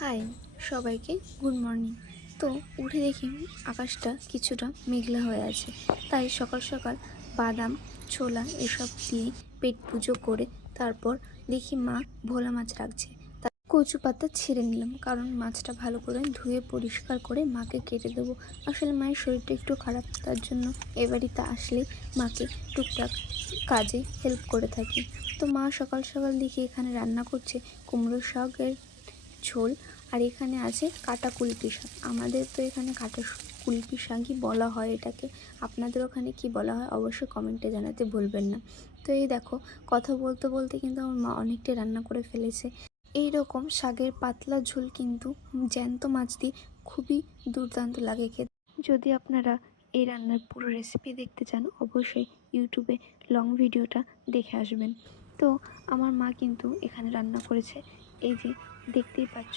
High সবাইকে good morning. তো উঠে দেখি আকাশটা কিছুটা মেঘলা হয়ে আছে, তাই সকাল সকাল বাদাম ছোলা এসব দিয়ে পেট পুজো করে তারপর দেখি মা ভোলা মাছ রাখছে। তা কচু পাতা ছিঁড়ে নিলাম, কারণ মাছটা ভালো করে ধুয়ে পরিষ্কার করে মাকে কেটে দেবো। আসলে মায়ের শরীরটা একটু খারাপ, তার জন্য এ বাড়িতে আসলে মাকে টুকটাক কাজে হেল্প করে থাকি। তো মা সকাল সকাল দেখি এখানে রান্না করছে কুমড়ো শাকের ঝোল, আর এখানে আছে কাটা কুলপি শাক। আমাদের তো এখানে কাটা কুলপি শাকই বলা হয় এটাকে। আপনাদের ওখানে কি বলা হয় অবশ্যই কমেন্টে জানাতে ভুলবেন না। তো এই দেখো, কথা বলতে বলতে কিন্তু আমার মা অনেকটাই রান্না করে ফেলেছে। এই রকম শাকের পাতলা ঝোল কিন্তু জ্যান্ত মাছ দিয়ে খুবই দুর্দান্ত লাগে খেতে। যদি আপনারা এই রান্নার পুরো রেসিপি দেখতে চান অবশ্যই ইউটিউবে লং ভিডিওটা দেখে আসবেন। তো আমার মা কিন্তু এখানে রান্না করেছে, এই যে দেখতেই পাচ্ছ।